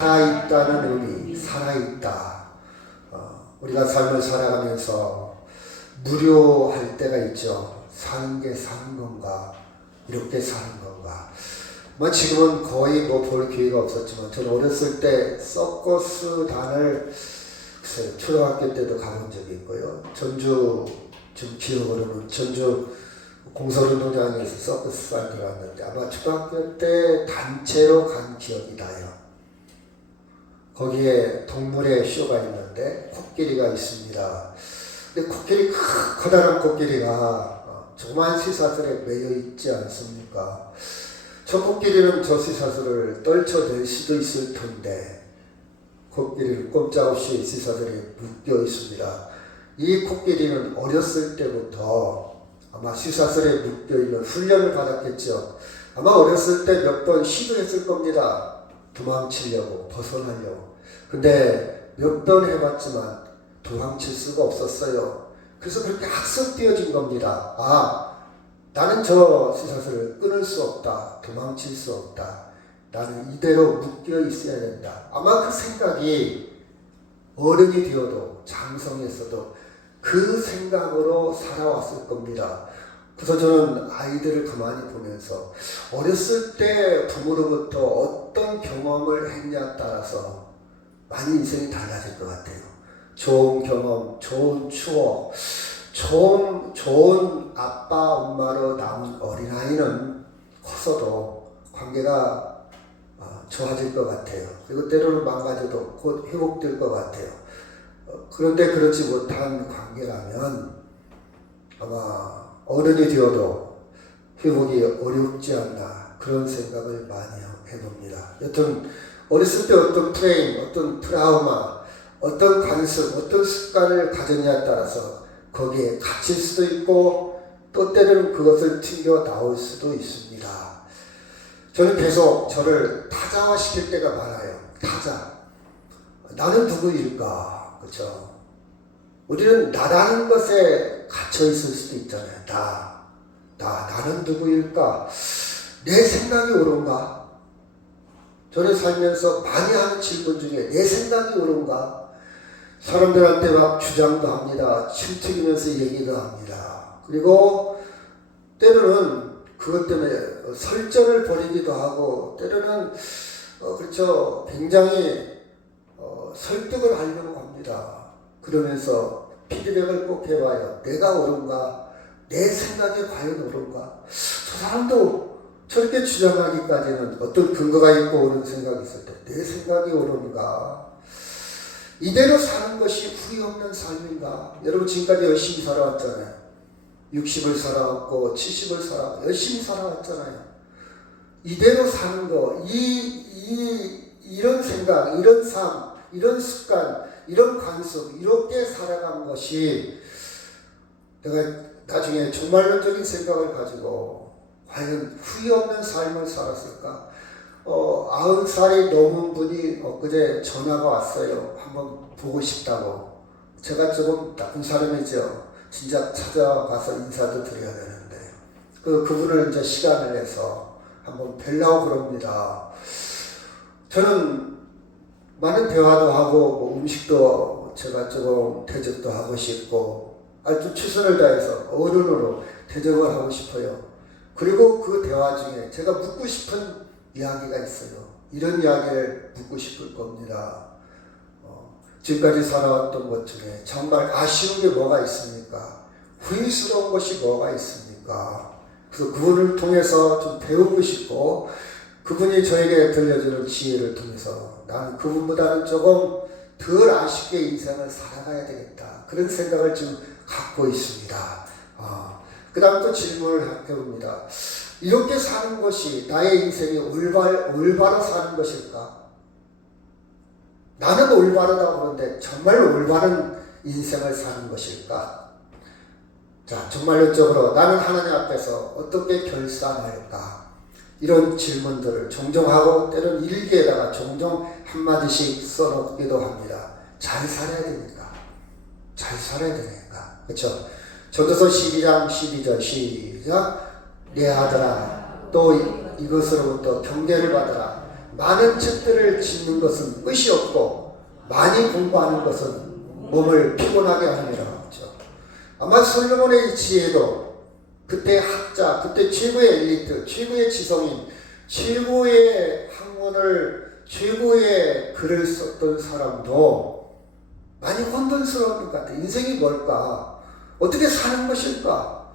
살아있다는 의미, 살아있다. 우리가 삶을 살아가면서 무료할 때가 있죠. 사는 게 사는 건가? 이렇게 사는 건가? 지금은 거의 볼 기회가 없었지만, 저는 어렸을 때 서커스단을 초등학교 때도 가본 적이 있고요. 전주, 좀 기억으로는 전주 공설운동장에서 서커스단을 들어왔는데, 아마 초등학교 때 단체로 간 기억이 나요. 거기에 동물의 쇼가 있는데 코끼리가 있습니다. 근데 코끼리, 커다란 코끼리가 조그만 쇠사슬에 매여 있지 않습니까? 저 코끼리는 저 쇠사슬을 떨쳐낼 수도 있을 텐데 코끼리는 꼼짝없이 쇠사슬에 묶여 있습니다. 이 코끼리는 어렸을 때부터 아마 쇠사슬에 묶여 있는 훈련을 받았겠죠. 아마 어렸을 때 몇 번 시도했을 겁니다. 도망치려고, 벗어나려고. 근데 몇 번 해봤지만 도망칠 수가 없었어요. 그래서 그렇게 학습되어진 겁니다. 나는 저 쇠사슬을 끊을 수 없다. 도망칠 수 없다. 나는 이대로 묶여 있어야 된다. 아마 그 생각이 어른이 되어도 장성에서도 그 생각으로 살아왔을 겁니다. 그래서 저는 아이들을 가만히 보면서 어렸을 때 부모로부터 어떤 경험을 했냐에 따라서 많이 인생이 달라질 것 같아요. 좋은 경험, 좋은 추억, 좋은 아빠, 엄마로 낳은 어린아이는 커서도 관계가 좋아질 것 같아요. 그리고 때로는 망가져도 곧 회복될 것 같아요. 그런데 그렇지 못한 관계라면 아마 어른이 되어도 회복이 어렵지 않나, 그런 생각을 많이 해봅니다. 여튼 어렸을 때 어떤 트레인, 어떤 트라우마, 어떤 관습, 어떤 습관을 가졌냐에 따라서 거기에 갇힐 수도 있고 또 때로는 그것을 튕겨 나올 수도 있습니다. 저는 계속 저를 타자화시킬 때가 많아요. 타자. 나는 누구일까? 그렇죠? 우리는 나라는 것에 갇혀 있을 수도 있잖아요. 나는 누구일까? 내 생각이 옳은가? 저는 살면서 많이 하는 질문 중에 내 생각이 옳은가? 사람들한테 막 주장도 합니다. 침튀기면서 얘기도 합니다. 그리고 때로는 그것 때문에 설전을 벌이기도 하고, 때로는 그렇죠, 굉장히 설득을 하려고 합니다. 그러면서 피드백을 꼭 해봐요. 내가 옳은가? 내 생각이 과연 옳은가? 저 사람도 저렇게 주장하기까지는 어떤 근거가 있고 옳은 생각이 있을 때 내 생각이 옳은가? 이대로 사는 것이 후회 없는 삶인가? 여러분 지금까지 열심히 살아왔잖아요. 60을 살아왔고 70을 살아왔고 열심히 살아왔잖아요. 이대로 사는 거, 이런 생각, 이런 삶, 이런 습관, 이런 관습, 이렇게 살아간 것이 내가 나중에 종말론적인 생각을 가지고 과연 후회 없는 삶을 살았을까? 90살이 넘은 분이 엊그제 전화가 왔어요. 한번 보고 싶다고. 제가 조금 나쁜 사람이죠. 진작 찾아가서 인사도 드려야 되는데 그분을 이제 시간을 내서 한번 뵈려고 그럽니다. 저는 많은 대화도 하고 음식도 제가 조금 대접도 하고 싶고 아주 최선을 다해서 어른으로 대접을 하고 싶어요. 그리고 그 대화 중에 제가 묻고 싶은 이야기가 있어요. 이런 이야기를 묻고 싶을 겁니다. 지금까지 살아왔던 것 중에 정말 아쉬운 게 뭐가 있습니까? 후회스러운 것이 뭐가 있습니까? 그래서 그분을 통해서 좀 배우고 싶고, 그분이 저에게 들려주는 지혜를 통해서 나는 그분보다는 조금 덜 아쉽게 인생을 살아가야 되겠다, 그런 생각을 좀 갖고 있습니다. 그 다음 또 질문을 해봅니다. 이렇게 사는 것이 나의 인생이 올바로 사는 것일까? 나는 올바르다고 그러는데 정말 올바른 인생을 사는 것일까? 자, 종말론적으로 나는 하나님 앞에서 어떻게 결산할까? 이런 질문들을 종종 하고 때로는 일기에다가 종종 한마디씩 써놓기도 합니다. 잘 살아야 되니까. 잘 살아야 되니까. 그렇죠? 전도서 12장 12절 시작. 내 아들아, 또 이것으로부터 경계를 받으라. 많은 책들을 짓는 것은 끝이 없고 많이 공부하는 것은 몸을 피곤하게 합니다. 그렇죠? 아마 솔로몬의 지혜도 그때 학자, 그때 최고의 엘리트, 최고의 지성인, 최고의 학문을, 최고의 글을 썼던 사람도 많이 혼돈스러운 것 같아요. 인생이 뭘까? 어떻게 사는 것일까?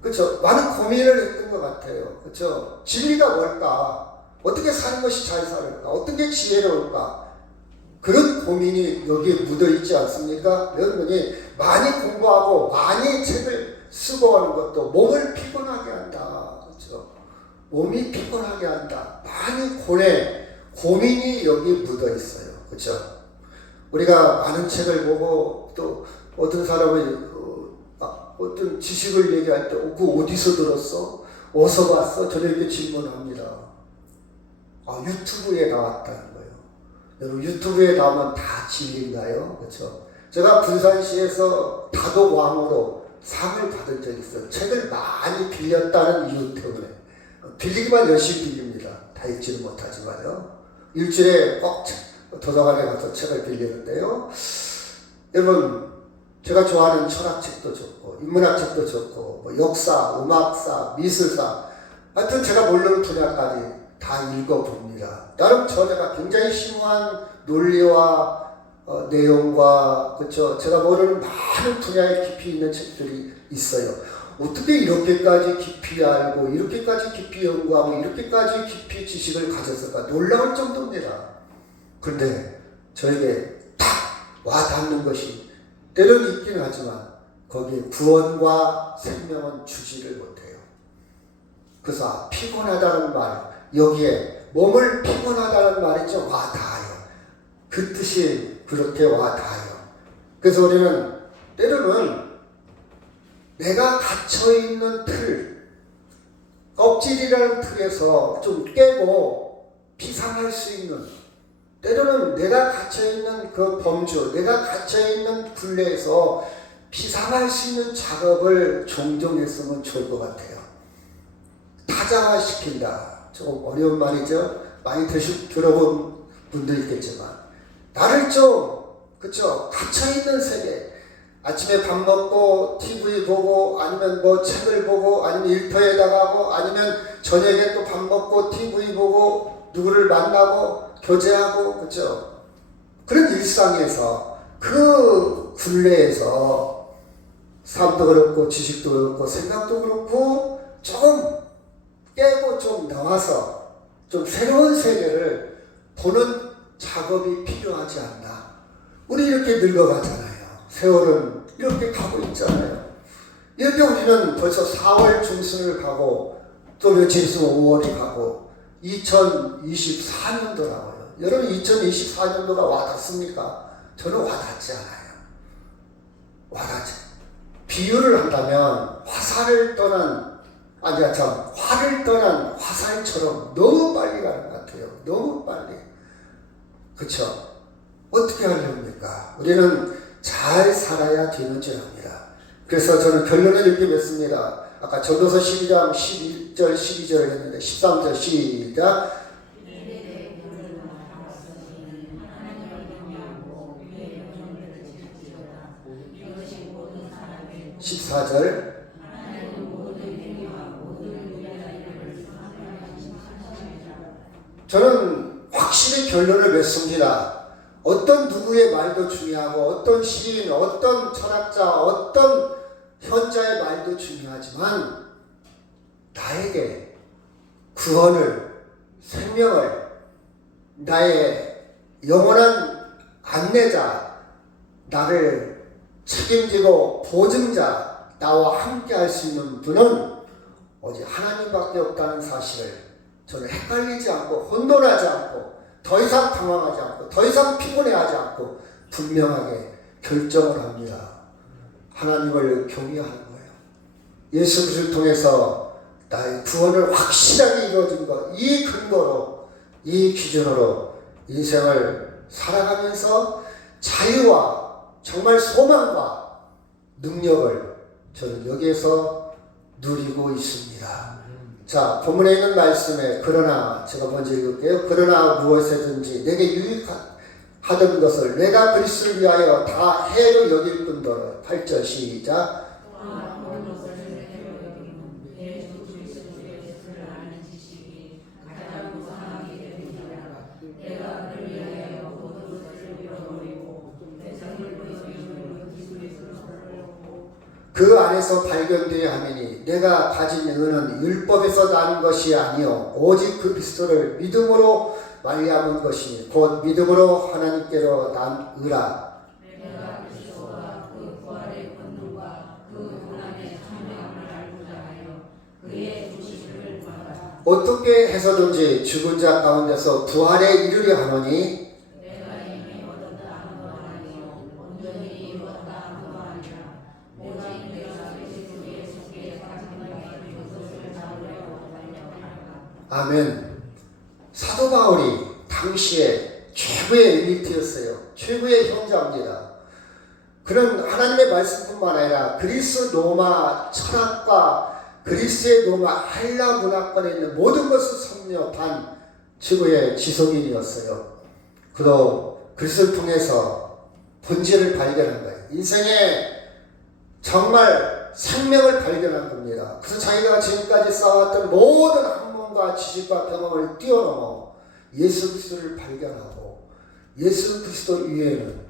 그렇죠? 많은 고민을 했던 것 같아요. 그렇죠? 진리가 뭘까? 어떻게 사는 것이 잘 살을까? 어떤 게 지혜로울까? 그런 고민이 여기에 묻어 있지 않습니까? 여러분이 많이 공부하고 많이 책을 쓰고 하는 것도 몸을 피곤하게 한다. 그렇죠? 몸이 피곤하게 한다. 많이 고민이 여기에 묻어 있어요. 그렇죠? 우리가 많은 책을 보고 또 어떤 사람이 어떤 지식을 얘기할 때 그거 어디서 들었어? 어디서 봤어? 저는 이렇게 질문합니다. 유튜브에 나왔다는 거예요. 여러분 유튜브에 나오면 다 진리인가요? 그렇죠? 제가 부산시에서 다독왕으로 상을 받은 적이 있어요. 책을 많이 빌렸다는 이유 때문에. 빌리기만 열심히 빌립니다. 다 읽지는 못하지만요. 일주일에 꼭 도서관에 가서 책을 빌리는데요. 여러분 제가 좋아하는 철학책도 좋고 인문학책도 좋고 뭐 역사, 음악사, 미술사 하여튼 제가 모르는 분야까지 다 읽어봅니다. 나름 저자가 굉장히 심오한 논리와 내용과 그렇죠. 제가 모르는 많은 분야에 깊이 있는 책들이 있어요. 어떻게 이렇게까지 깊이 알고 이렇게까지 깊이 연구하고 이렇게까지 깊이 지식을 가졌을까 놀라울 정도입니다. 그런데 저에게 딱 와닿는 것이 때로는 있긴 하지만 거기에 구원과 생명은 주지를 못해요. 그래서 피곤하다는 말, 여기에 몸을 피곤하다는 말이 좀 와닿아요. 그 뜻이 그렇게 와닿아요. 그래서 우리는 때로는 내가 갇혀있는 틀, 껍질이라는 틀에서 좀 깨고 비상할 수 있는, 때로는 내가 갇혀있는 그 범주, 내가 갇혀있는 굴레에서 비상할 수 있는 작업을 종종 했으면 좋을 것 같아요. 타자화시킨다. 조금 어려운 말이죠. 많이 들어본 분도 있겠지만 나를 좀 그쵸 갇혀있는 세계, 아침에 밥 먹고 TV 보고 아니면 뭐 책을 보고 아니면 일터에 나가고 아니면 저녁에 또 밥 먹고 TV 보고 누구를 만나고 교제하고 그쵸 그런 일상에서 그 굴레에서 삶도 그렇고 지식도 그렇고 생각도 그렇고 좀 깨고 좀 나와서 좀 새로운 세계를 보는 작업이 필요하지 않나. 우리 이렇게 늙어가잖아요. 세월은 이렇게 가고 있잖아요. 이렇게 우리는 벌써 4월 중순을 가고 또 며칠 있으면 5월이 가고 2024년도라고요. 여러분 2024년도가 와닿습니까? 저는 와닿지 않아요. 와닿지. 비유를 한다면 화살을 떠난 화를 떠난 화살처럼 너무 빨리 가는 것 같아요. 너무 빨리. 그쵸? 어떻게 하렵니까? 우리는 잘 살아야 되는 줄 압니다. 그래서 저는 결론을 이렇게 맺습니다. 아까 전도서 12장 11절 12절을 했는데 13절 시작. 14절 저는 확실히 결론을 맺습니다. 어떤 누구의 말도 중요하고 어떤 시인, 어떤 철학자, 어떤 현자의 말도 중요하지만 나에게 구원을, 생명을, 나의 영원한 안내자, 나를 책임지고 보증자, 나와 함께 할 수 있는 분은 오직 하나님밖에 없다는 사실을 저는 헷갈리지 않고 혼돈하지 않고 더 이상 당황하지 않고 더 이상 피곤해하지 않고 분명하게 결정을 합니다. 하나님을 경외하는 거예요. 예수 그리스도를 통해서 나의 구원을 확실하게 이루어진 것, 이 근거로 이 기준으로 인생을 살아가면서 자유와 정말 소망과 능력을 저는 여기에서 누리고 있습니다. 자, 본문에 있는 말씀에 그러나 제가 먼저 읽을게요. 그러나 무엇이든지 내게 유익하던 것을 내가 그리스도를 위하여 다 해로 여길 뿐더러 8절 시작. 그 안에서 발견되어야 하매니 내가 가진 은은 율법에서 난 것이 아니요 오직 그 그리스도를 믿음으로 말미암은 것이니 곧 믿음으로 하나님께로 난 의라. 내가 그리스도와 그 부활의 권능과 그 고난의 참여함을 알고자 하여 그의 주심을 받아 어떻게 해서든지 죽은 자 가운데서 부활에 이르려 하노니 내가 이미 얻었다 하는 것 아니요 온전히 이루었다 하는 것 아니라 오직 내가 그리스도의 속에 가진 바의 그것을 잡으려고 달려가노라. 아멘. 사도 바울이 당시에 최고의 엘리트였어요. 최고의 형제입니다. 그는 하나님의 말씀뿐만 아니라 그리스 로마 철학과 그리스의 로마 헬라 문화권에 있는 모든 것을 섭렵한 최고의 지성인이었어요. 그도 그리스를 통해서 본질을 발견한 거예요. 인생에 정말 생명을 발견한 겁니다. 그래서 자기가 지금까지 쌓아왔던 모든 학문과 지식과 경험을 뛰어넘어 예수 그리스도를 발견하고 예수 그리스도 위에는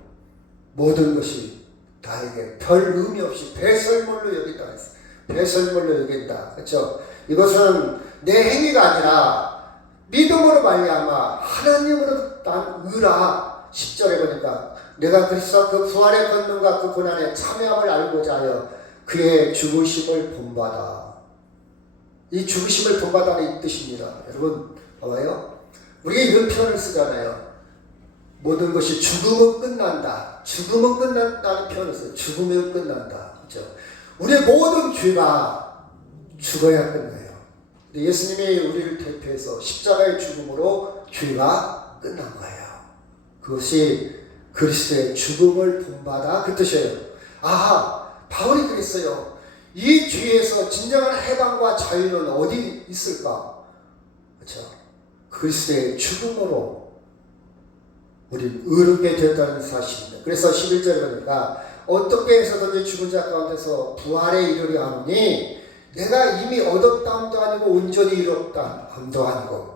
모든 것이 나에게 별 의미 없이 배설물로 여긴다 했어요. 배설물로 여긴다. 그렇죠? 이것은 내 행위가 아니라 믿음으로 말미암아 하나님으로 난 의라. 10절에 보니까 내가 그리스도와 그 부활의 권능과 그 고난의 참여함을 알고자 하여 그의 죽으심을 본받아. 이 죽으심을 본받아는 이 뜻입니다. 여러분 봐봐요. 우리가 이런 표현을 쓰잖아요. 모든 것이 죽으면 끝난다. 죽으면 끝난다는 표현을 써요. 죽으면 끝난다. 그렇죠? 우리의 모든 죄가 죽어야 끝나요. 근데 예수님이 우리를 대표해서 십자가의 죽음으로 죄가 끝난 거예요. 그것이 그리스도의 죽음을 본받아 그 뜻이에요. 바울이 그랬어요. 이 죄에서 진정한 해방과 자유는 어디 있을까? 그렇죠? 그리스도의 죽음으로 우리 의롭게 되었다는 사실입니다. 그래서 11절에 보니까 어떻게 해서든지 죽은 자 가운데서 부활에 이르려 하노니 내가 이미 얻었다함도 아니고 온전히 이뤘다함도 아니고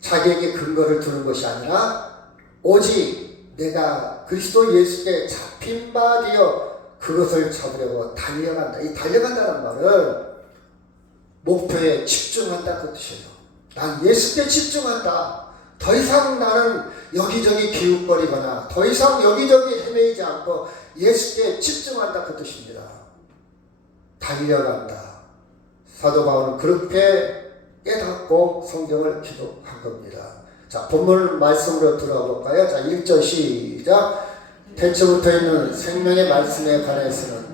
자기에게 근거를 두는 것이 아니라 오직 내가 그리스도 예수께 잡힌 바 되어 그것을 잡으려고 달려간다. 이 달려간다는 말은 목표에 집중한다 그 뜻이에요. 난 예수께 집중한다. 더 이상 나는 여기저기 기웃거리거나 더 이상 여기저기 헤매이지 않고 예수께 집중한다 그 뜻입니다. 달려간다. 사도 바울은 그렇게 깨닫고 성경을 기록한 겁니다. 자, 본문 말씀으로 들어가 볼까요? 자, 1절 시작. 태초부터 있는 생명의 말씀에 관해서는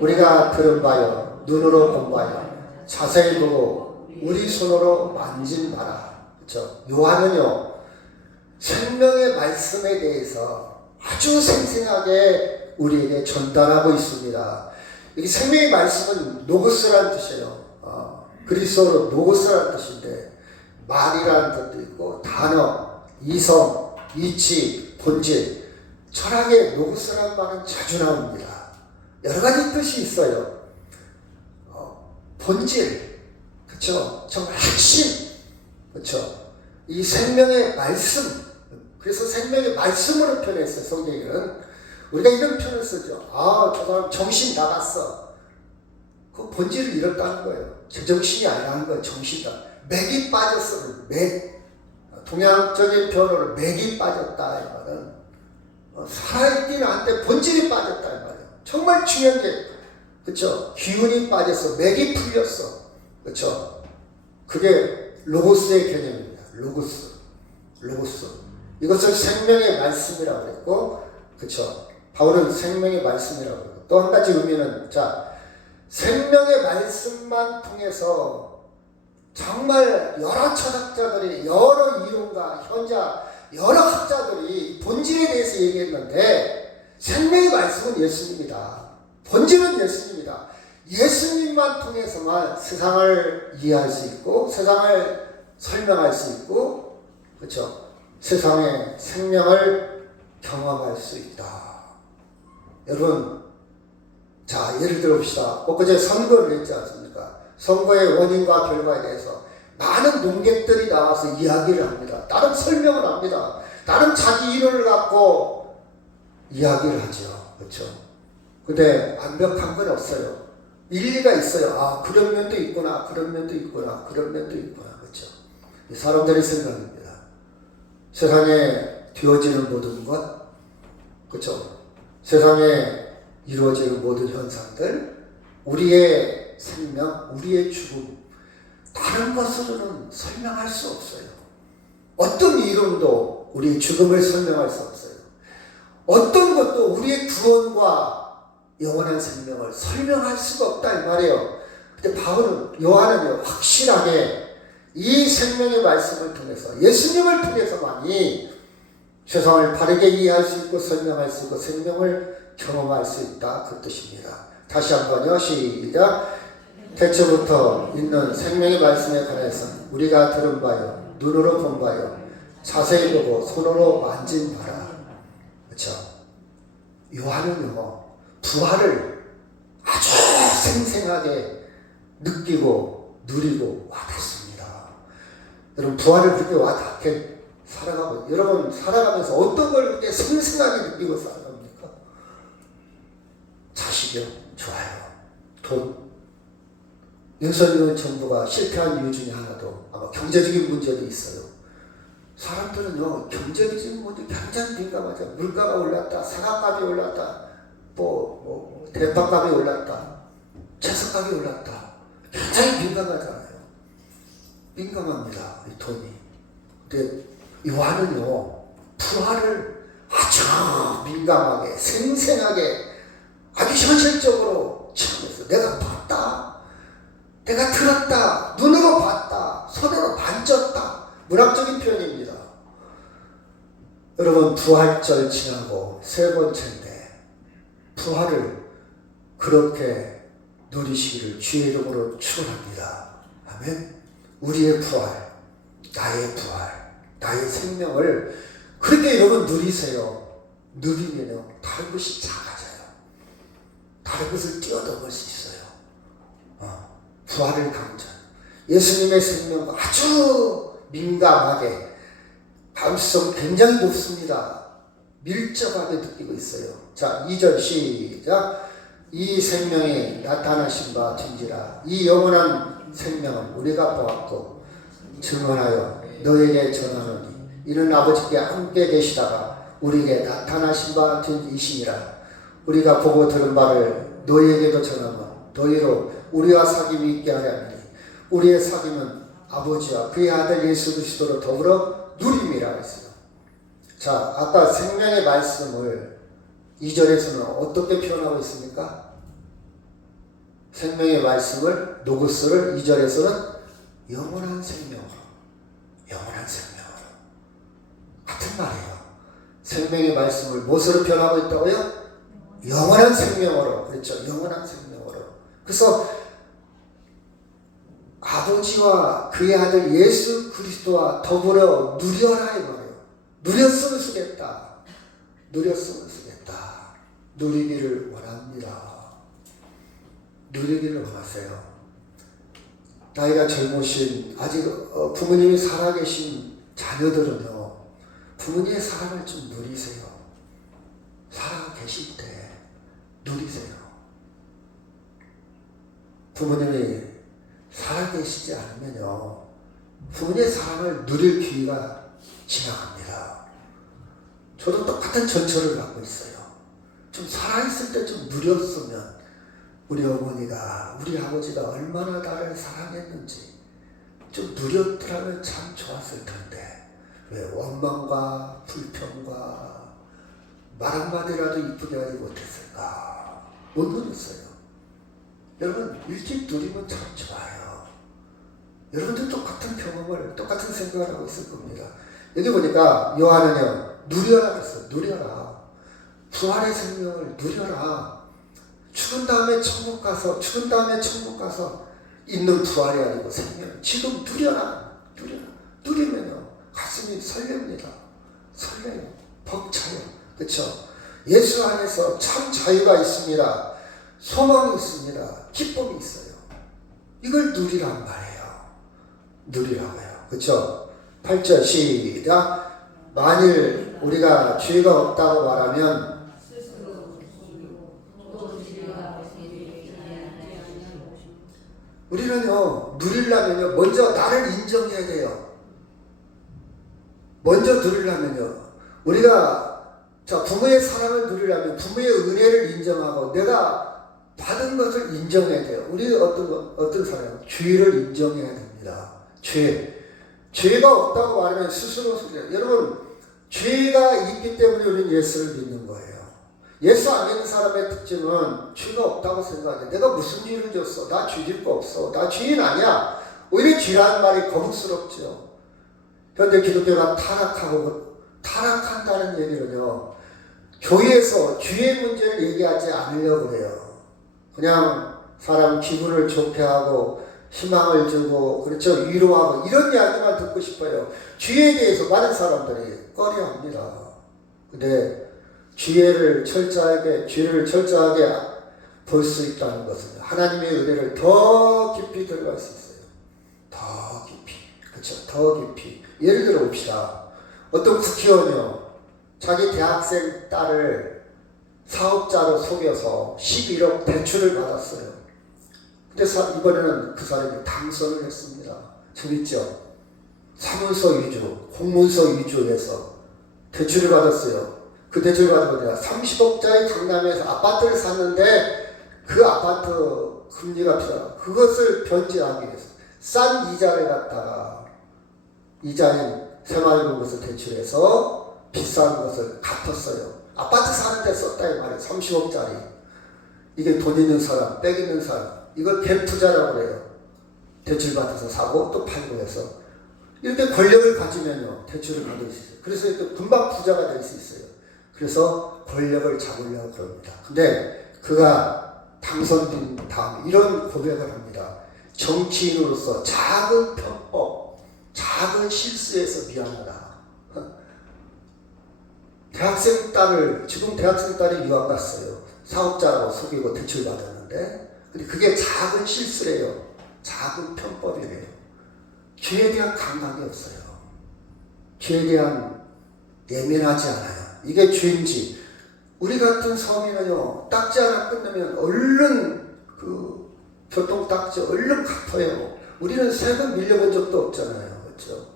우리가 들은 바요 눈으로 본 바요 자세히 보고 우리 손으로 만진 바라. 그렇죠? 요한은요 생명의 말씀에 대해서 아주 생생하게 우리에게 전달하고 있습니다. 이 생명의 말씀은 노고스라는 뜻이에요. 그리스어로 노고스라는 뜻인데 말이라는 뜻도 있고 단어, 이성, 이치, 본질, 철학의 노고스라는 말은 자주 나옵니다. 여러 가지 뜻이 있어요. 본질, 그렇죠? 정말 핵심, 그렇죠? 이 생명의 말씀, 그래서 생명의 말씀으로 표현했어요. 성경에는 우리가 이런 표현을 쓰죠. 저 사람 정신 나갔어. 그 본질을 잃었다는 거예요. 제정신이 아니라는 거예요. 정신이다. 맥이 빠졌어. 맥. 동양적인 표현으로 맥이 빠졌다. 이 말은 살아있기는 한데 본질이 빠졌다. 이 말이에요. 정말 중요한 게, 그쵸? 기운이 빠졌어. 맥이 풀렸어. 그쵸? 그게 로고스의 개념입니다. 로고스. 이것을 생명의 말씀이라고 했고, 그쵸? 바울은 생명의 말씀이라고 했고, 또 한 가지 의미는, 생명의 말씀만 통해서 정말 여러 철학자들이, 여러 이론가, 현자, 여러 학자들이 본질에 대해서 얘기했는데 생명의 말씀은 예수님이다. 본질은 예수님이다. 예수님만 통해서만 세상을 이해할 수 있고 세상을 설명할 수 있고 그렇죠? 세상의 생명을 경험할 수 있다. 여러분, 자 예를 들어 봅시다. 엊그제 선거를 했지 않습니까? 선거의 원인과 결과에 대해서 많은 논객들이 나와서 이야기를 합니다. 나름 설명을 합니다. 나름 자기 이론을 갖고 이야기를 하죠. 그렇죠? 근데 완벽한 건 없어요. 일리가 있어요. 아, 그런 면도 있구나, 그런 면도 있구나, 그런 면도 있구나. 그렇죠? 사람들의 생각입니다. 세상에 되어지는 모든 것, 그렇죠? 세상에 이루어지는 모든 현상들, 우리의 생명, 우리의 죽음, 다른 것으로는 설명할 수 없어요. 어떤 이론도 우리의 죽음을 설명할 수 없어요. 어떤 것도 우리의 구원과 영원한 생명을 설명할 수가 없다 이 말이에요. 근데 요한은요 확실하게 이 생명의 말씀을 통해서 예수님을 통해서만이 세상을 바르게 이해할 수 있고 설명할 수 있고 생명을 경험할 수 있다 그 뜻입니다. 다시 한번요. 시작. 태초부터 있는 생명의 말씀에 관해서 우리가 들은 바요 눈으로 본 바요 자세히 보고 손으로 만진 바라. 그렇죠? 요한은요 부활을 아주 생생하게 느끼고 누리고 와닿습니다. 여러분 부활을 그렇게 와닿게 살아가고 여러분 살아가면서 어떤 걸 그렇게 생생하게 느끼고 살아갑니까? 자식이요? 좋아요. 돈. 윤석열 정부가 실패한 이유 중에 하나도 아마 경제적인 문제도 있어요. 사람들은요 경제적인 문제 굉장히 민감하죠. 물가가 올랐다, 사과값이 올랐다, 대파값이 올랐다, 채소값이 올랐다. 굉장히 민감하잖아요. 민감합니다. 이 돈이. 근데 요한은요 부활을 아주 민감하게 생생하게 아주 현실적으로 체험했어요. 내가 봤다, 내가 들었다, 눈으로 봤다, 손으로 만졌다. 문학적인 표현입니다. 여러분 부활절 지나고 세 번째인데 부활을 그렇게 누리시기를 주의 이름으로 축원합니다. 아멘. 우리의 부활, 나의 부활, 나의 생명을 그렇게 여러분 누리세요. 누리면요 다른 것이 작아져요. 다른 것을 뛰어넘을 수 있어요. 부활을 강조. 예수님의 생명 아주 민감하게 감수성 굉장히 높습니다. 밀접하게 느끼고 있어요. 자 2절 시작. 이 생명이 나타나신 바 된지라. 이 영원한 생명은 우리가 보았고 증언하여 너에게 전하노니 이는 아버지께 함께 계시다가 우리에게 나타나신 바 된 이시니라. 우리가 보고 들은 바를 너희에게도 전하며 너희로 우리와 사귐이 있게 하려 하니 우리의 사귐은 아버지와 그의 아들 예수 그리스도로 더불어 누림이라 했어요. 자, 아까 생명의 말씀을 2절에서는 어떻게 표현하고 있습니까? 생명의 말씀을 노고스를 2절에서는 영원한 생명으로 같은 말이에요. 생명의 말씀을 무엇으로 표현하고 있다고요? 영원한 생명으로. 그렇죠. 영원한 생명으로. 그래서 아버지와 그의 아들 예수 그리스도와 더불어 누려라 이 말이에요. 누렸으면 쓰겠다. 누리기를 원합니다. 누리기를 원하세요. 나이가 젊으신 아직 부모님이 살아계신 자녀들은요 부모님의 사랑을 좀 누리세요. 살아계실 때 누리세요. 부모님이 살아계시지 않으면요 부모님의 사랑을 누릴 기회가 지나갑니다. 저도 똑같은 전철을 갖고 있어요. 좀 살아있을 때 좀 누렸으면 우리 어머니가 우리 아버지가 얼마나 나를 사랑했는지 좀 누렸더라면 참 좋았을 텐데 왜 원망과 불평과 말 한마디라도 이쁘게 하지 못했을까? 못 누렸어요. 여러분 일찍 누리면 참 좋아요. 여러분들 똑같은 경험을 똑같은 생각을 하고 있을 겁니다. 여기 보니까 요한은요 누려라 그랬어요. 누려라. 부활의 생명을 누려라. 죽은 다음에 천국 가서 있는 부활이 아니고 생명. 지금 누리면요 가슴이 설렙니다. 설레요. 벅차요. 그렇죠? 예수 안에서 참 자유가 있습니다. 소망이 있습니다. 기쁨이 있어요. 이걸 누리란 말이에요. 누리라고요. 그렇죠? 8절 시작. 만일 우리가 죄가 없다고 말하면 우리는요 누리려면요 먼저 나를 인정해야 돼요. 먼저 누리려면요 우리가 부모의 사랑을 누리려면 부모의 은혜를 인정하고 내가 받은 것을 인정해야 돼요. 우리 어떤 사람 죄를 인정해야 됩니다. 죄가 없다고 말하면 스스로 속여요. 여러분 죄가 있기 때문에 우리는 예수를 믿는 거예요. 예수 안 믿는 사람의 특징은 죄가 없다고 생각해. 내가 무슨 죄를 졌어? 나 죄질 거 없어. 나 죄인 아니야. 오히려 죄라는 말이 거북스럽죠. 현대 기독교가 타락한다는 얘기는요. 교회에서 죄의 문제를 얘기하지 않으려고 해요. 그냥 사람 기분을 좋게 하고 희망을 주고 그렇죠 위로하고 이런 이야기만 듣고 싶어요. 죄에 대해서 많은 사람들이 꺼려합니다. 근데 죄를 철저하게 볼 수 있다는 것은 하나님의 은혜를 더 깊이 들어갈 수 있어요. 더 깊이. 그렇죠? 더 깊이. 예를 들어 봅시다. 어떤 국회의원이요. 자기 대학생 딸을 사업자로 속여서 11억 대출을 받았어요. 근데 이번에는 그 사람이 당선을 했습니다. 재밌죠? 사문서 위주, 공문서 위주에서 대출을 받았어요. 그 대출 받은 거냐 30억짜리 강남에서 아파트를 샀는데 그 아파트 금리가 비싸. 그것을 변제하기 위해서 싼 이자를 갖다가 이자인 새마을금 것을 대출해서 비싼 것을 갚았어요. 아파트 사는데 썼다 이 말이에요. 30억짜리. 이게 돈 있는 사람, 빽 있는 사람. 이걸 갭 투자라고 해요. 대출 받아서 사고 또 팔고 해서. 이렇게 권력을 가지면요. 대출을 받을 수 있어요. 그래서 이렇게 금방 부자가 될 수 있어요. 그래서 권력을 잡으려고 그럽니다. 근데 그가 당선된 다음 이런 고백을 합니다. 정치인으로서 작은 편법, 작은 실수에서 미안하다. 지금 대학생 딸이 유학 갔어요. 사업자라고 속이고 대출 받았는데, 근데 그게 작은 실수래요. 작은 편법이래요. 죄에 대한 감각이 없어요. 죄에 대한 예민하지 않아요. 이게 죄인지. 우리 같은 서민은요, 딱지 하나 끝내면 얼른 교통딱지 얼른 갚아요. 우리는 세금 밀려본 적도 없잖아요. 그렇죠?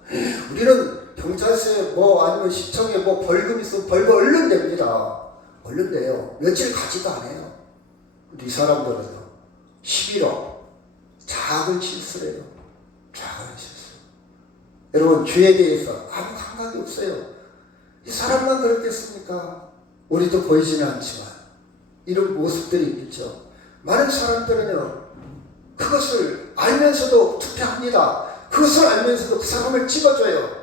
우리는 경찰서에 아니면 시청에 벌금 있으면 벌금 얼른 냅니다. 얼른 내요. 며칠 가지도 않아요. 근데 이 사람들은요, 11억. 작은 실수래요. 작은 실수. 여러분, 죄에 대해서 아무 감각이 없어요. 이 사람만 그렇겠습니까? 우리도 보이지는 않지만 이런 모습들이 있죠. 많은 사람들은요 그것을 알면서도 투표합니다. 그것을 알면서도 그 사람을 찍어줘요.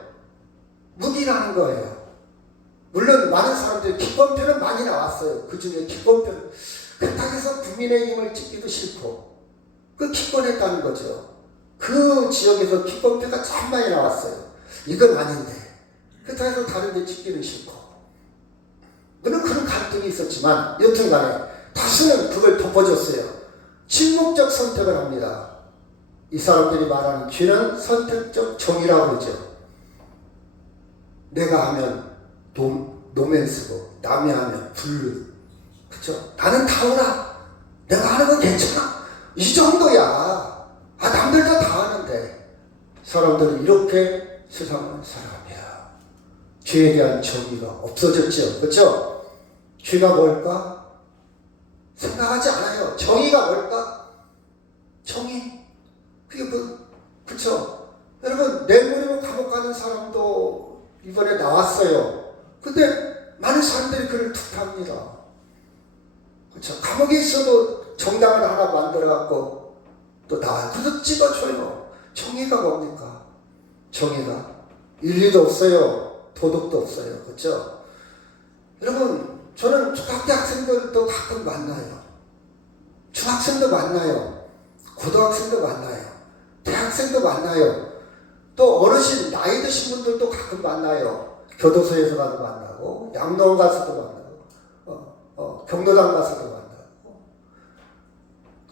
무기라는 거예요. 물론 많은 사람들이 기권표는 많이 나왔어요. 그 중에 기권표는 그렇다고 해서 국민의힘을 찍기도 싫고 그 기권했다는 거죠. 그 지역에서 기권표가 참 많이 나왔어요. 이건 아닌데 그렇다고 해서 다른 데 찍기는 싫고 물론 그런 갈등이 있었지만 여튼간에 다수는 그걸 덮어줬어요. 침묵적 선택을 합니다. 이 사람들이 말하는 죄는 선택적 정의라고 그러죠. 내가 하면 노맨스고 남이 하면 블루. 그쵸? 나는 다우라. 내가 하는 건 괜찮아. 이 정도야. 남들 다 하는데 사람들은 이렇게 세상을 살아갑니다. 죄에 대한 정의가 없어졌죠. 그렇죠? 죄가 뭘까? 생각하지 않아요. 정의가 뭘까? 정의. 그게 그렇죠? 여러분 내모르면 감옥 가는 사람도 이번에 나왔어요. 근데 많은 사람들이 그를 투표합니다. 그렇죠? 감옥에 있어도 정당을 하나 만들어갖고 또 나와요. 그래서 찍어줘요. 정의가 뭡니까? 정의가 일리도 없어요. 도덕도 없어요. 그렇죠? 여러분 저는 초등학교 학생들도 가끔 만나요. 중학생도 만나요. 고등학생도 만나요. 대학생도 만나요. 또 어르신 나이 드신 분들도 가끔 만나요. 교도소에서 가도 만나고 양로원 가서도 만나고 경로당 가서도 만나고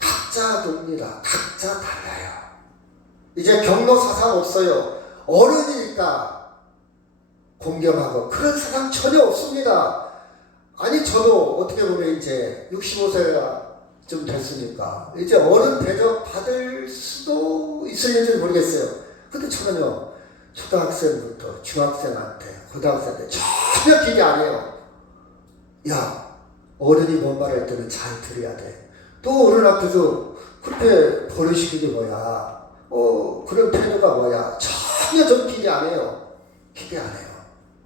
각자 둡니다. 각자 달라요. 이제 경로 사상 없어요. 어른이니까 공경하고 그런 사상 전혀 없습니다. 아니 저도 어떻게 보면 이제 65세가 좀 됐으니까 이제 어른 대접 받을 수도 있을지 모르겠어요. 근데 저는요 초등학생부터 중학생한테 고등학생한테 전혀 기대 안 해요. 야 어른이 뭔 말할 때는 잘 들어야 돼. 또 어른 앞에서 그렇게 버릇이 그게 뭐야 그런 태도가 뭐야 전혀 좀 기대 안 해요. 기대 안 해요.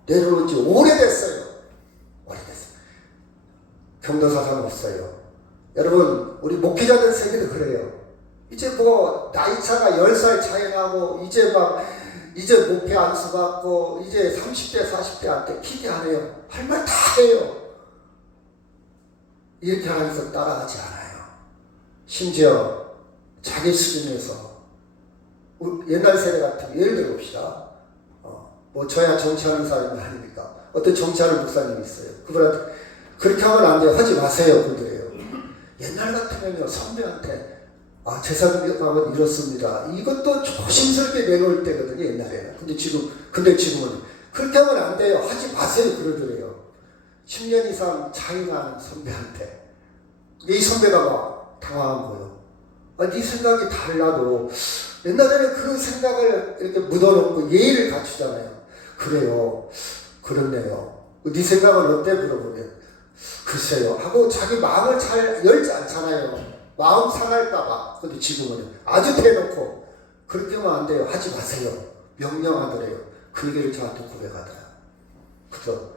내려온 지 오래됐어요. 오래됐어요. 경도사상 없어요. 여러분 우리 목회자들 세계도 그래요. 이제 뭐 나이차가 10살 차이 나고 이제 목회 안수 받고 이제 30대 40대한테 기대 안 해요. 할 말 다 해요. 이렇게 하면서 따라하지 않아요. 심지어 자기 수준에서 옛날 세대 같은 예를 들어 봅시다. 뭐 저야 정치하는 사람이 아닙니까? 어떤 정치하는 목사님이 있어요. 그분한테 그렇게 하면 안 돼요. 하지 마세요. 그러더래요. 옛날 같으면요 선배한테 제 생각은 이렇습니다. 이것도 조심스럽게 내놓을 때거든요. 옛날에는. 근데 지금은 그렇게 하면 안 돼요. 하지 마세요. 그러더래요. 10년 이상 차이 나는 선배한테 이 선배가 막 당황한 거예요. 네 생각이 달라도 옛날에는 그 생각을 이렇게 묻어놓고 예의를 갖추잖아요. 그래요. 그렇네요. 네 생각은 어때? 물어보면 글쎄요 하고 자기 마음을 잘 열지 않잖아요. 마음 상할까봐. 근데 지금은 아주 대놓고 그렇게 하면 안 돼요. 하지 마세요. 명령하더래요. 그 얘기를 저한테 고백하더라. 그래서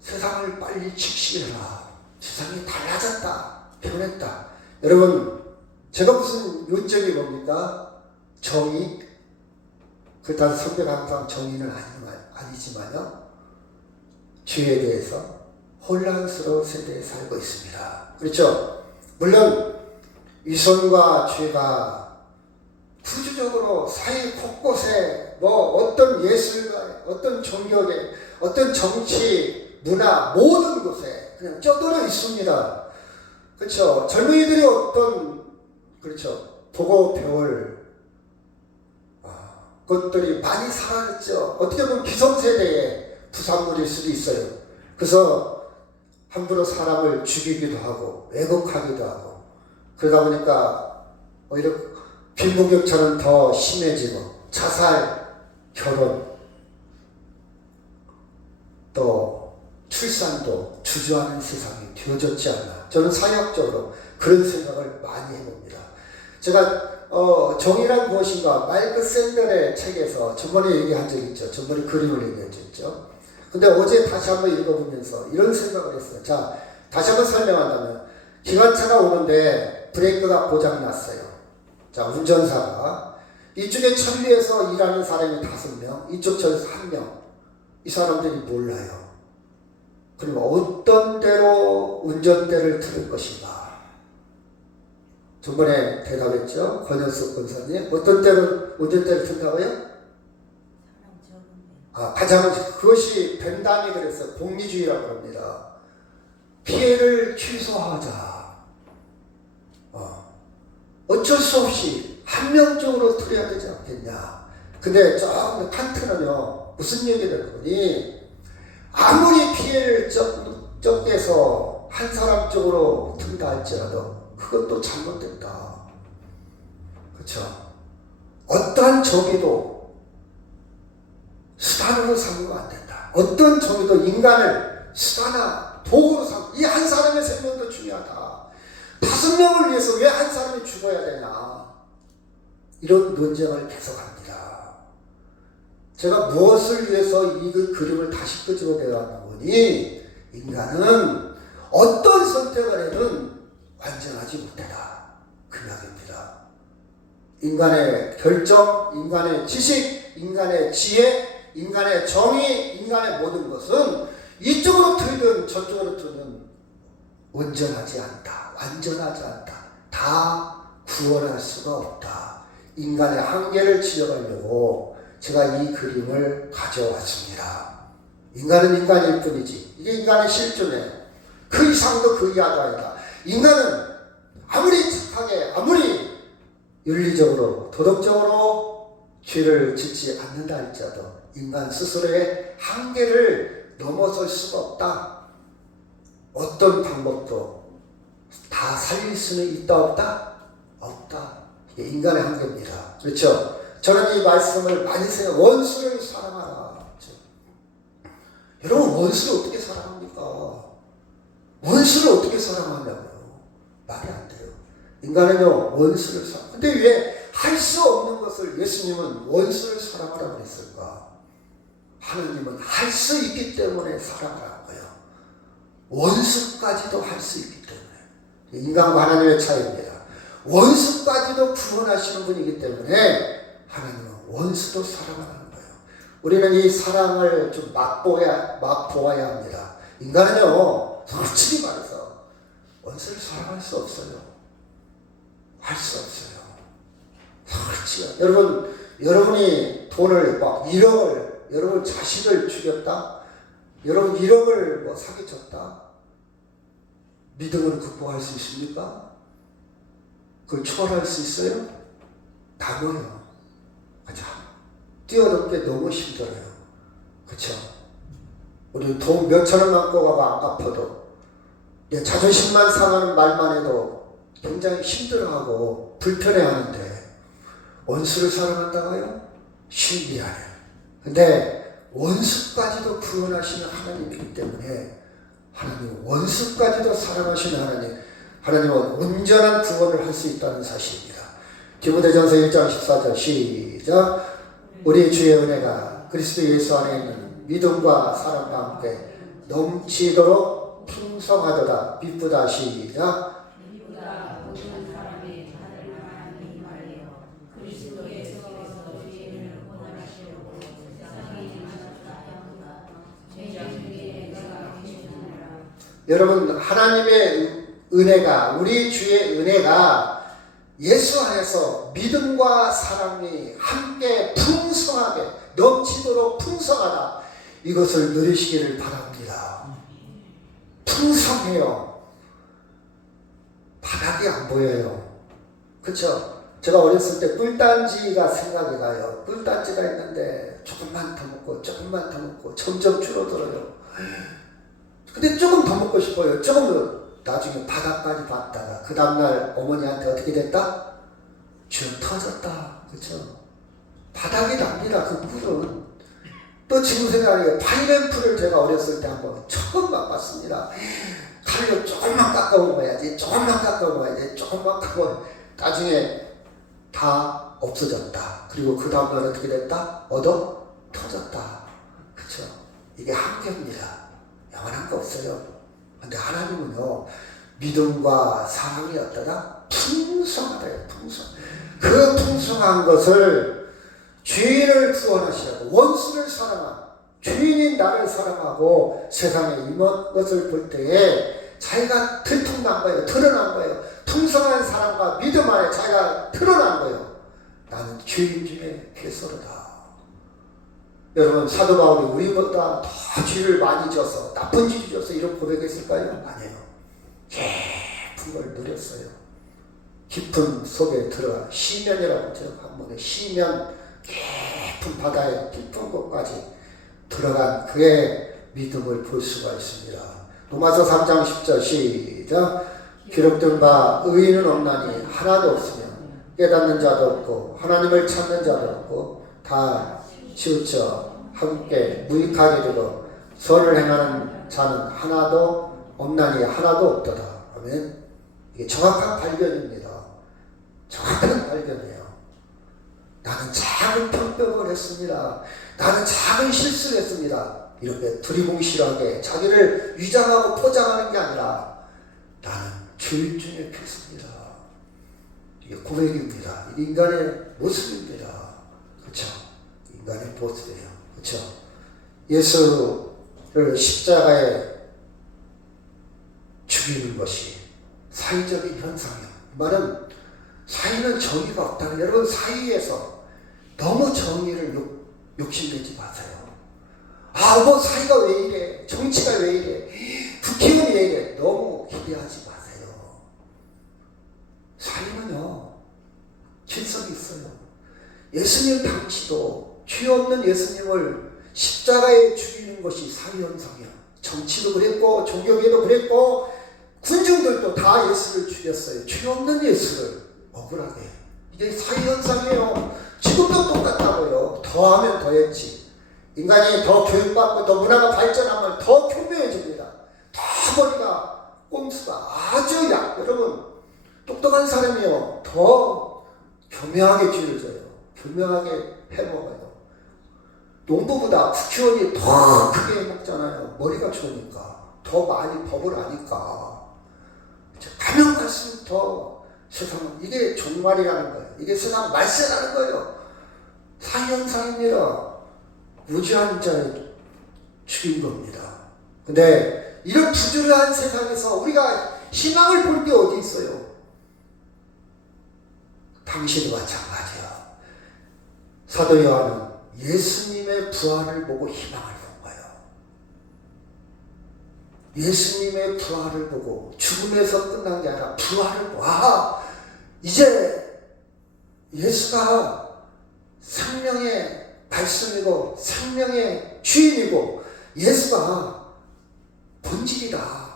세상을 빨리 직시해라. 세상이 달라졌다. 변했다. 여러분 제가 무슨 요점이 뭡니까? 정의? 그렇다고 선배가 항상 정의는 아니지만요. 죄에 대해서 혼란스러운 세대에 살고 있습니다. 그렇죠? 물론 위선과 죄가 구조적으로 사회 곳곳에 어떤 예술가, 어떤 종교계, 어떤 정치, 문화 모든 곳에 그냥 쩌들어 있습니다. 그렇죠? 젊은이들이 보고 배울 것들이 많이 사라졌죠. 어떻게 보면 기성세대의 부산물일 수도 있어요. 그래서 함부로 사람을 죽이기도 하고 왜곡하기도 하고 그러다 보니까 오히려 빈부격차는 더 심해지고 자살, 결혼, 또 출산도 주저하는 세상이 되어졌지 않나. 저는 사역적으로 그런 생각을 많이 해봅니다. 제가 정의란 무엇인가 마이클 샌델의 책에서 전번에 얘기한 적이 있죠. 전번에 그림을 얘기한 적 있죠. 근데 어제 다시 한번 읽어보면서 이런 생각을 했어요. 자, 다시 한번 설명한다면 기관차가 오는데 브레이크가 고장났어요. 자, 운전사가 이쪽에 천리에서 일하는 사람이 5명, 이쪽 천리에서 1명. 이 사람들이 몰라요. 그럼 어떤 대로 운전대를 틀을 것인가? 저번에 대답했죠. 권현숙 권사님. 어떤 때로 운전대를 튼다고요? 가장 그것이 벤담이 그랬어요. 공리주의라고 합니다. 피해를 취소하자. 어쩔 수 없이 한명적으로 틀어야 되지 않겠냐. 근데 저 칸트는요. 무슨 얘기를 했더니 아무리 피해를 적게서 한 사람 쪽으로 튼다 할지라도 그것도 잘못됐다. 그렇죠? 어떠한 정의도 수단으로 삼으면 안 된다. 어떤 정의도 인간을 수단이나 도구로 삼고 이 한 사람의 생명도 중요하다. 5명을 위해서 왜 한 사람이 죽어야 되냐. 이런 논쟁을 계속합니다. 제가 무엇을 위해서 이 그림을 다시 끄집어내왔나 보니 인간은 어떤 선택을 해도 완전하지 못하다. 그 이야기입니다. 인간의 결정, 인간의 지식, 인간의 지혜, 인간의 정의, 인간의 모든 것은 이쪽으로 틀든 저쪽으로 틀든 온전하지 않다. 완전하지 않다. 다 구원할 수가 없다. 인간의 한계를 지적하려고 제가 이 그림을 가져왔습니다. 인간은 인간일 뿐이지. 이게 인간의 실존에 그 이상도 그 이하도 아니다. 인간은 아무리 착하게 아무리 윤리적으로 도덕적으로 죄를 짓지 않는다 할지라도 인간 스스로의 한계를 넘어설 수가 없다. 어떤 방법도 다 살릴 수는 있다 없다? 없다. 이게 인간의 한계입니다. 그렇죠? 저는 이 말씀을 많이 생각, 원수를 사랑하라. 그렇죠? 여러분, 원수를 어떻게 사랑합니까? 원수를 어떻게 사랑하냐고요? 말이 안 돼요. 인간은요, 원수를 사랑. 근데 왜 할 수 없는 것을 예수님은 원수를 사랑하라고 했을까? 하나님은 할 수 있기 때문에 사랑하라는 거예요. 원수까지도 할 수 있기 때문에. 인간과 하나님의 차이입니다. 원수까지도 구원하시는 분이기 때문에 하나님은 원수도 사랑하는 거예요. 우리는 이 사랑을 좀 맛보아야 합니다. 인간은요, 솔직히 말해서 원수를 사랑할 수 없어요. 할 수 없어요. 솔직히. 여러분이 돈을 막 1억을, 여러분 자식을 죽였다? 여러분 1억을 뭐 사기쳤다? 믿음을 극복할 수 있습니까? 그걸 초월할 수 있어요? 남아요. 그죠? 뛰어넘게 너무 힘들어요. 그쵸? 우리 돈 몇천 원만 꿔가고 안 갚아도 내 자존심만 상하는 말만 해도 굉장히 힘들어하고 불편해하는데 원수를 사랑한다고요? 신비하네. 근데 원수까지도 구원하시는 하나님이기 때문에 하나님은 원수까지도 사랑하시는 하나님은 온전한 구원을 할 수 있다는 사실입니다. 디모데전서 1장 14절 시작. 우리 주의 은혜가 그리스도 예수 안에 있는 믿음과 사랑과 함께 넘치도록 풍성하도다. 비쁘다 시작. 여러분, 하나님의 은혜가, 우리 주의 은혜가 예수 안에서 믿음과 사랑이 함께 풍성하게 넘치도록 풍성하다. 이것을 누리시기를 바랍니다. 풍성해요. 바닥이 안 보여요. 그렇죠? 제가 어렸을 때 꿀단지가 생각이 나요. 꿀단지가 있는데 조금만 더 먹고 조금만 더 먹고 점점 줄어들어요. 근데 조금 더 먹고 싶어요. 조금 더. 나중에 바닥까지 봤다가 그 다음날 어머니한테 어떻게 됐다? 쭉 터졌다. 그렇죠? 바닥이 납니다. 그 꿀은. 또 지금 생각해요. 파인애플을 제가 어렸을 때 한번 처음 맛봤습니다. 칼로 조금만 깎아 먹어야지. 조금만 깎아 먹어야지. 조금만 깎아 먹어야지. 나중에 다 없어졌다. 그리고 그 다음날 어떻게 됐다? 터졌다. 그렇죠? 이게 한계입니다. 영원한 거 없어요. 근데 하나님은요, 믿음과 사랑이 어떠다? 풍성하다요, 풍성. 그 풍성한 것을 죄인을 구원하시라고, 원수를 사랑한, 죄인인 나를 사랑하고 세상에 임한 것을 볼 때에 자기가 들통난 거예요, 드러난 거예요. 풍성한 사랑과 믿음 안에 자기가 드러난 거예요. 나는 죄인 중에 괴소르다. 여러분, 사도 바울이 우리보다 더 죄를 많이 지어서 나쁜 짓을 지어서 이런 고백했을까요? 아니에요. 깊은 걸 누렸어요. 깊은 속에 들어가 시면이라고 제가 한번에 시면 깊은 바다의 깊은 곳까지 들어간 그의 믿음을 볼 수가 있습니다. 로마서 3장 10절 시작. 기록된 바 의인은 없나니 하나도 없으며 깨닫는 자도 없고 하나님을 찾는 자도 없고 다 치우쳐 함께 무익하게 되고 선을 행하는 자는 하나도 없나니 하나도 없도다. 아멘. 이게 정확한 발견입니다. 정확한 발견이에요. 나는 작은 편법을 했습니다. 나는 작은 실수를 했습니다. 이렇게 두리뭉실하게 자기를 위장하고 포장하는 게 아니라 나는 죄인 중에 괴수입니다. 이게 고백입니다. 이게 인간의 모습입니다. 그렇죠? 인간의 모습이에요. 그렇죠? 예수를 십자가에 죽이는 것이 사회적인 현상이에요. 그 말은 사이는 정의가 없다는, 여러분 사이에서 너무 정의를 욕심내지 마세요. 뭐 사이가 왜 이래, 정치가 왜 이래, 국회의원이 왜 이래, 너무 기대하지 마세요. 사이는요 질서가 있어요. 예수님 당시도 죄 없는 예수님을 십자가에 죽이는 것이 사이현상이야. 정치도 그랬고 종교계도 그랬고 군중들도 다 예수를 죽였어요. 죄 없는 예수를 억울하게. 이게 사이현상이에요. 지금도 똑같다고요. 더하면 더했지. 인간이 더 교육받고 더 문화가 발전하면 더 교묘해집니다. 더 머리가 꼼수가 아주 여러분 똑똑한 사람이요 더 교묘하게 쥐를 져요. 교묘하게 해먹어요. 농부보다 국회의원이 더 크게 해먹잖아요. 머리가 좋으니까. 더 많이 법을 아니까. 가면 갈수록 더 세상은, 이게 종말이라는 거예요. 이게 세상 말세라는 거예요. 사형상입니다. 무지한 자를 죽인 겁니다. 근데 이런 부조리한 세상에서 우리가 희망을 볼 게 어디 있어요? 당신도 마찬가지야. 사도 요한은 예수님의 부활을 보고 희망을 본 거예요. 예수님의 부활을 보고, 죽음에서 끝난 게 아니라 부활을 보고, 이제 예수가 생명의 발성이고 생명의 주인이고 예수가 본질이다.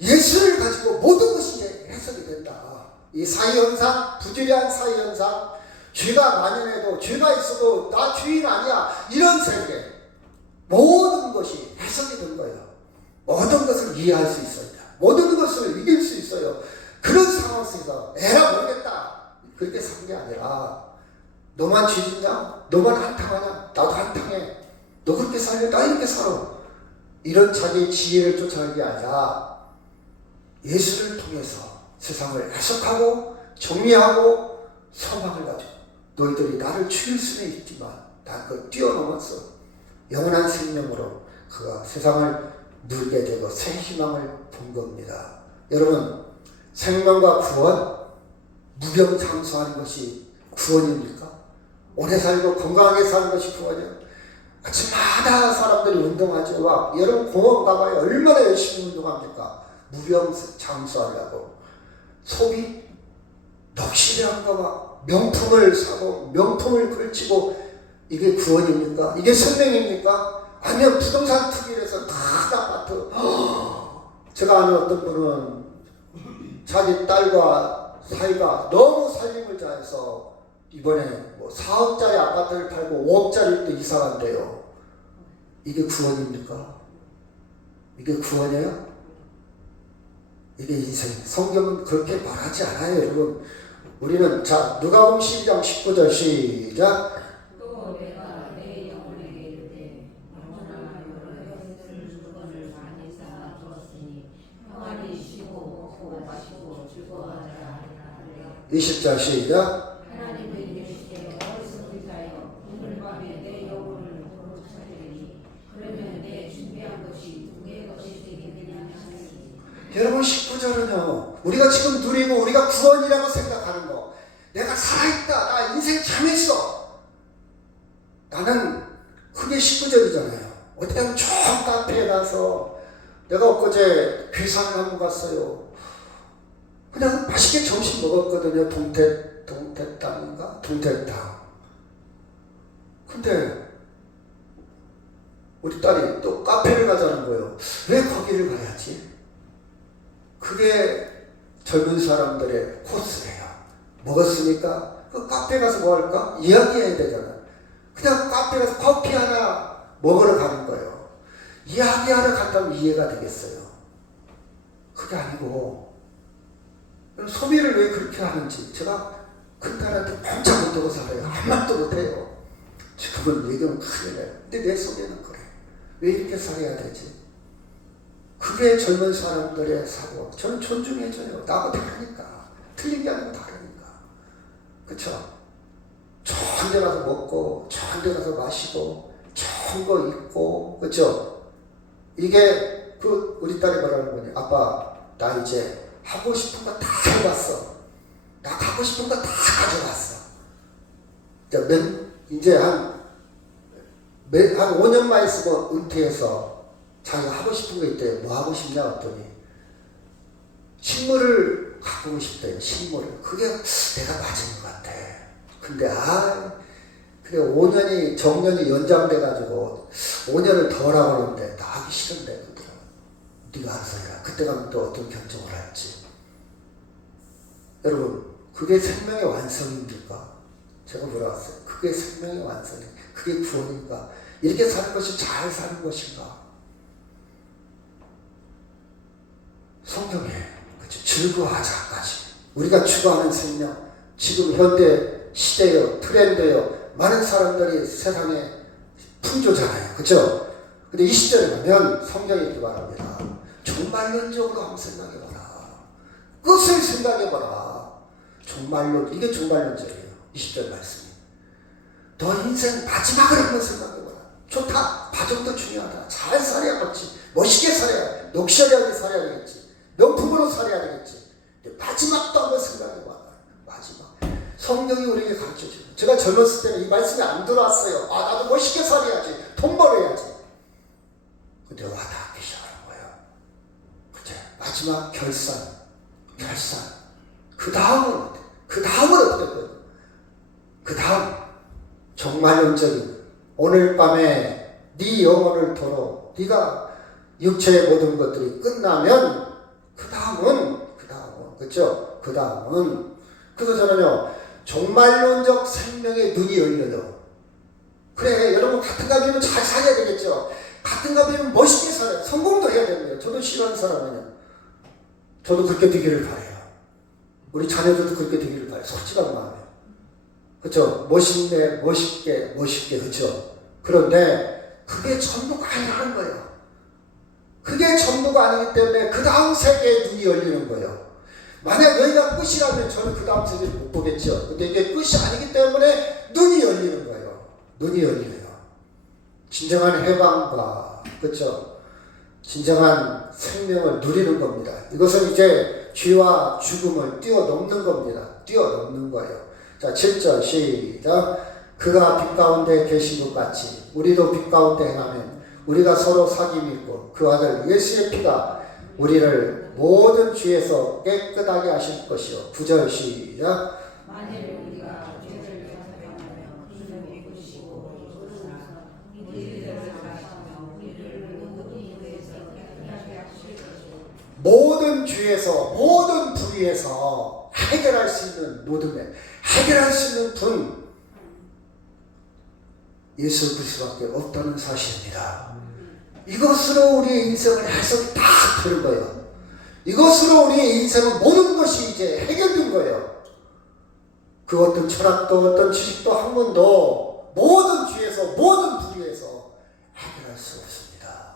예수를 가지고 모든 것이 이제 해석이 된다. 이 사이현상, 부조리한 사이현상, 죄가 만연해도 죄가 있어도 나 주인 아니야, 이런 세계, 모든 것이 해석이 된 거예요. 모든 것을 이해할 수 있어요. 모든 것을 이길 수 있어요. 그런 상황 속에서 에라 모르겠다 그렇게 산 게 아니라, 너만 죄짓냐? 너만 한탕하냐? 나도 한탕해. 너 그렇게 살려? 나 이렇게 살아. 이런 자기의 지혜를 쫓아가는 게 아니라 예수를 통해서 세상을 해석하고 정리하고 소망을 가지고, 너희들이 나를 죽일 수는 있지만 난 그걸 뛰어넘었어. 영원한 생명으로 그가 세상을 누리게 되고 새 희망을 본 겁니다. 여러분, 생명과 구원, 무병장수하는 것이 구원입니까? 오래 살고 건강하게 사는 것이 구원이에요. 아침마다 사람들이 운동하죠. 여러분 공원 가봐요. 얼마나 열심히 운동합니까? 무병장수하려고. 소비 넋이란 거 명품을 사고 명품을 걸치고, 이게 구원입니까? 이게 생명입니까? 아니면 부동산 투기를 해서 큰 아파트. 제가 아는 어떤 분은 자기 딸과 사이가 너무 살림을 잘해서 이번에 4억짜리 아파트를 팔고 5억짜리 또 이사 간대요. 이게 구원입니까? 이게 구원이에요? 이게 인생. 성경은 그렇게 말하지 않아요, 여러분. 우리는 누가복음 12장 19절 시작. 또 내가 내 영혼에게 이르되 영혼아 여러 것을 주권을 많이 쌓아 두었으니 평안히 쉬고 먹고 마시고 즐거워하라 하리라. 20절 시작. 하나님은 이르시되 어디서 위하여 오늘 밤에 내 영혼을 도로 찾으리니 그러면 내 준비한 것이 누구의 것이 되겠느냐 하시니. 여러분 19절은요, 우리가 지금 누리고 우리가 구원이라고 생각하는 거, 내가 살아있다, 나 인생 잘했어, 나는 그게 19절이잖아요. 어떻게 하면 좋은 카페에 가서, 내가 엊그제 괴산을 한번 갔어요. 그냥 맛있게 점심 먹었거든요. 동태땅인가? 동태땅. 근데 우리 딸이 또 카페를 가자는 거예요. 왜 거기를 가야지? 그게 젊은 사람들의 코스예요. 먹었으니까 그 카페 가서 뭐 할까? 이야기해야 되잖아. 그냥 카페 가서 커피 하나 먹으러 가는 거예요. 이야기하러 간다면 이해가 되겠어요. 그게 아니고, 소비를 왜 그렇게 하는지 제가 큰 딸한테 꼼짝 못하고 살아요. 한 말도 못해요. 그건 얘기하면 큰일 나요. 근데 내 속에는 그래. 왜 이렇게 살아야 되지? 그게 젊은 사람들의 사고. 저는 존중해줘요. 나하고 다르니까. 틀린 게 아니고 다르니까. 그쵸? 좋은 데 가서 먹고, 좋은 데 가서 마시고, 좋은 거 입고, 그쵸? 이게 우리 딸이 말하는 거니, 아빠 나 이제 하고 싶은 거 다 해봤어. 하고 싶은 거 다 가져갔어. 이제 한 5년만 있으면 은퇴해서 자기가 하고 싶은 거 있대. 뭐 하고 싶냐 했더니 식물을 가꾸고 싶대요. 식물을. 그게 내가 맞은 것 같아. 근데 그래 5년이 정년이 연장돼가지고 5년을 더 하라고 그러는데 나 하기 싫은데 그러더라. 네가 알아서 해라. 그때 가면 또 어떤 결정을 할지. 여러분 그게 생명의 완성입니까? 제가 물어봤어요. 그게 생명의 완성이 그게 구원인가? 이렇게 사는 것이 잘 사는 것인가? 성경에 그렇죠. 즐거워하자까지 우리가 추구하는 생명 지금 현대 시대요 트렌드요 많은 사람들이 세상에 풍조잖아요. 그렇죠? 근데 이 시절에 가면 성경이 이렇게 말합니다. 종말론적으로 한번 생각해봐라. 끝을 생각해봐라. 종말론 이게 종말론적이에요. 20절 말씀이. 너 인생 마지막을 한번 생각해봐라. 좋다. 가족도 중요하다. 잘 살아야겠지. 멋있게 살아야 럭셔리하게 살아야 되겠지. 명품으로 살아야 되겠지. 마지막도 한번 생각해봐라. 마지막. 성경이 우리에게 가르쳐줘요. 제가 젊었을 때는 이 말씀이 안 들어왔어요. 나도 멋있게 살아야지. 돈 벌어야지. 근데 와닿기 시작하는 거예요. 그때 마지막 결산. 그 다음은 어떻게 되고요? 그 다음 정말론적인 오늘 밤에 네 영혼을 도로 네가 육체의 모든 것들이 끝나면 그 다음은 그렇죠? 그 다음은 그래서 저는요 종말론적 생명의 눈이 열려요. 그래 여러분 같은 가비면 잘 살아야 되겠죠. 같은 가비면 멋있게 살아요. 성공도 해야 됩니다. 저도 싫어하는 사람은요. 저도 그렇게 되기를 바라요. 우리 자녀들도 그렇게 되기를 바라요. 솔직한 마음에. 그렇죠? 멋있게 그렇죠? 그런데 그게 전부가 아니라는 거예요. 그게 전부가 아니기 때문에 그 다음 세계에 눈이 열리는 거예요. 만약 여기가 끝이라면 저는 그 다음 세계를 못 보겠죠. 근데 이게 끝이 아니기 때문에 눈이 열리는 거예요. 눈이 열리네요. 진정한 해방과 그렇죠? 진정한 생명을 누리는 겁니다. 이것은 이제 죄와 죽음을 뛰어넘는 겁니다. 뛰어넘는 거예요. 자, 7절 시작. 그가 빛 가운데 계신 것 같이 우리도 빛 가운데 행하면 우리가 서로 사귐이 있고 그 아들 예수의 피가 우리를 모든 죄에서 깨끗하게 하실 것이요. 9절 시작. 만일 우리가 죄를 사하면 그를 믿으시고 우리를 사하시며 우리를 모든 이유에서 깨끗하게 하실 것이요. 모든 죄에서 모든 불의에서 해결할 수 있는 모든 일 해결할 수 있는 분 예수 그리스도밖에 없다는 사실입니다. 이것으로 우리의 인생을 해석이 다 되는 거예요. 이것으로 우리의 인생은 모든 것이 이제 해결된 거예요. 그 어떤 철학도 어떤 지식도 학문도 모든 죄에서 모든 불의에서 해결할 수 없습니다.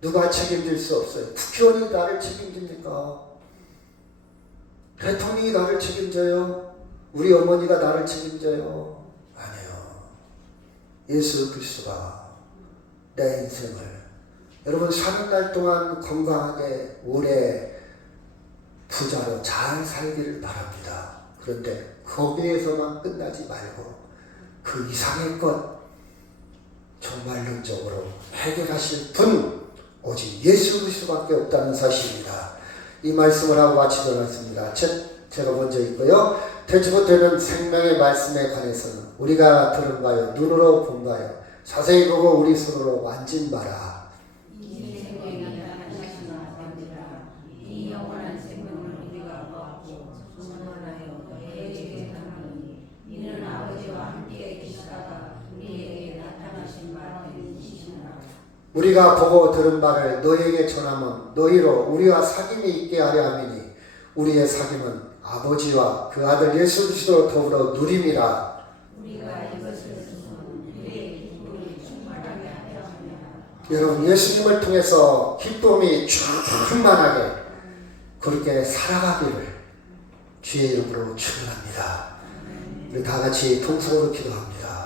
누가 책임질 수 없어요. 국회의원이 나를 책임집니까? 대통령이 나를 책임져요? 우리 어머니가 나를 책임져요? 아니요. 예수 그리스도가 내 인생을 여러분 사는 날 동안 건강하게 오래 부자로 잘 살기를 바랍니다. 그런데 거기에서만 끝나지 말고 그 이상의 것 종말론적으로 해결하실 분 오직 예수 그리스도밖에 없다는 사실입니다. 이 말씀을 하고 마치도록 하겠습니다. 제가 먼저 있고요. 되지 못하는 생명의 말씀에 관해서는 우리가 들은 바요 눈으로 본 바요 자세히 보고 우리 손으로 만진 바라. 이 생명이 하나님이시나 아니라 이 영원한 생명을 우리가 보았고 전하여 너희에게 하나니 이는 아버지와 함께 계시다가 우리에게 나타나신 바 되시니라. 우리가 보고 들은 바를 너희에게 전하면 너희로 우리와 사귐이 있게 하려 함이니 우리의 사귐은 아버지와 그 아들 예수 그리스도 더불어 누림이라. 우리가 이것을 듣는 우리의 기쁨이 충만하게 하려 함이라. 여러분 예수님을 통해서 기쁨이 충만하게 그렇게 살아가기를 주의 이름으로 축원합니다. 우리 다 같이 통성으로 기도합니다.